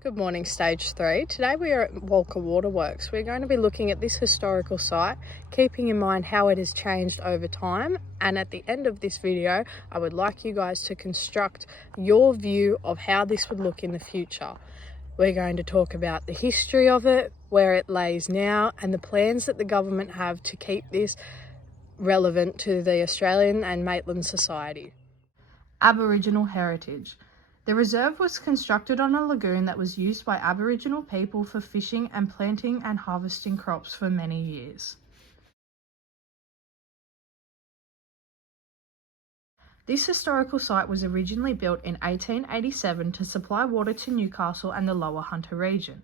Good morning, Stage 3. Today we are at Walker Waterworks. We're going to be looking at this historical site, keeping in mind how it has changed over time. And at the end of this video, I would like you guys to construct your view of how this would look in the future. We're going to talk about the history of it, where it lays now, and the plans that the government have to keep this relevant to the Australian and Maitland society. Aboriginal heritage. The reserve was constructed on a lagoon that was used by Aboriginal people for fishing and planting and harvesting crops for many years. This historical site was originally built in 1887 to supply water to Newcastle and the Lower Hunter region.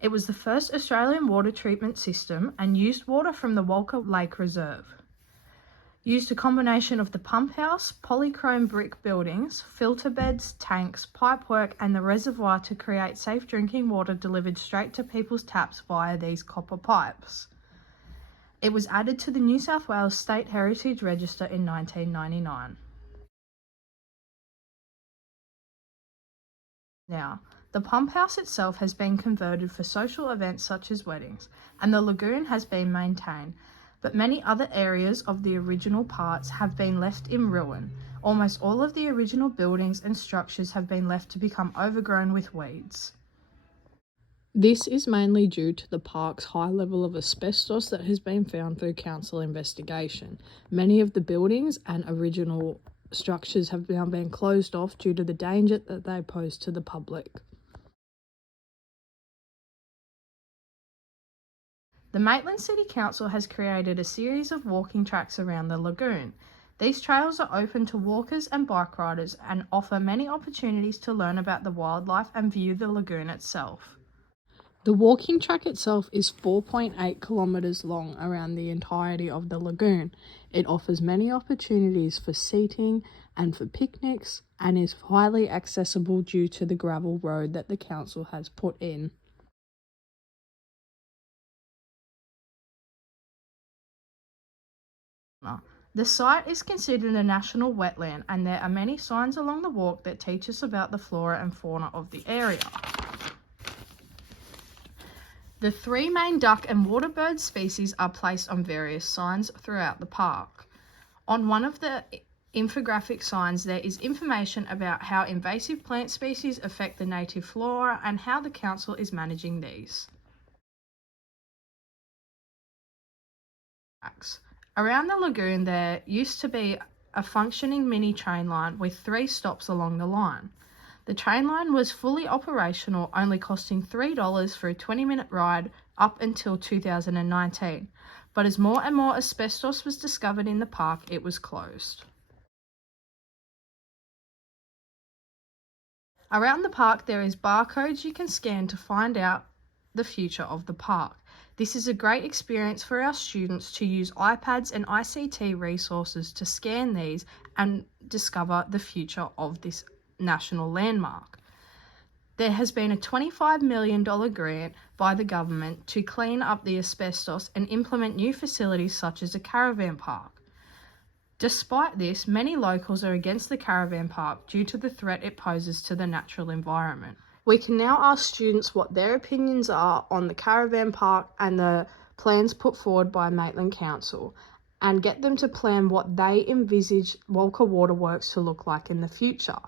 It was the first Australian water treatment system and used water from the Walker Lake Reserve. Used a combination of the pump house, polychrome brick buildings, filter beds, tanks, pipework and the reservoir to create safe drinking water delivered straight to people's taps via these copper pipes. It was added to the New South Wales State Heritage Register in 1999. Now, the pump house itself has been converted for social events such as weddings, and the lagoon has been maintained, but many other areas of the original parts have been left in ruin. Almost all of the original buildings and structures have been left to become overgrown with weeds. This is mainly due to the park's high level of asbestos that has been found through council investigation. Many of the buildings and original structures have now been closed off due to the danger that they pose to the public. The Maitland City Council has created a series of walking tracks around the lagoon. These trails are open to walkers and bike riders and offer many opportunities to learn about the wildlife and view the lagoon itself. The walking track itself is 4.8 kilometres long around the entirety of the lagoon. It offers many opportunities for seating and for picnics and is highly accessible due to the gravel road that the council has put in. The site is considered a national wetland and there are many signs along the walk that teach us about the flora and fauna of the area. The three main duck and waterbird species are placed on various signs throughout the park. On one of the infographic signs there is information about how invasive plant species affect the native flora and how the council is managing these. Around the lagoon there used to be a functioning mini train line with 3 stops along the line. The train line was fully operational, only costing $3 for a 20-minute ride up until 2019, but as more and more asbestos was discovered in the park, it was closed. Around the park there is barcodes you can scan to find out the future of the park. This is a great experience for our students to use iPads and ICT resources to scan these and discover the future of this national landmark. There has been a $25 million grant by the government to clean up the asbestos and implement new facilities such as a caravan park. Despite this, many locals are against the caravan park due to the threat it poses to the natural environment. We can now ask students what their opinions are on the caravan park and the plans put forward by Maitland Council and get them to plan what they envisage Walker Waterworks to look like in the future.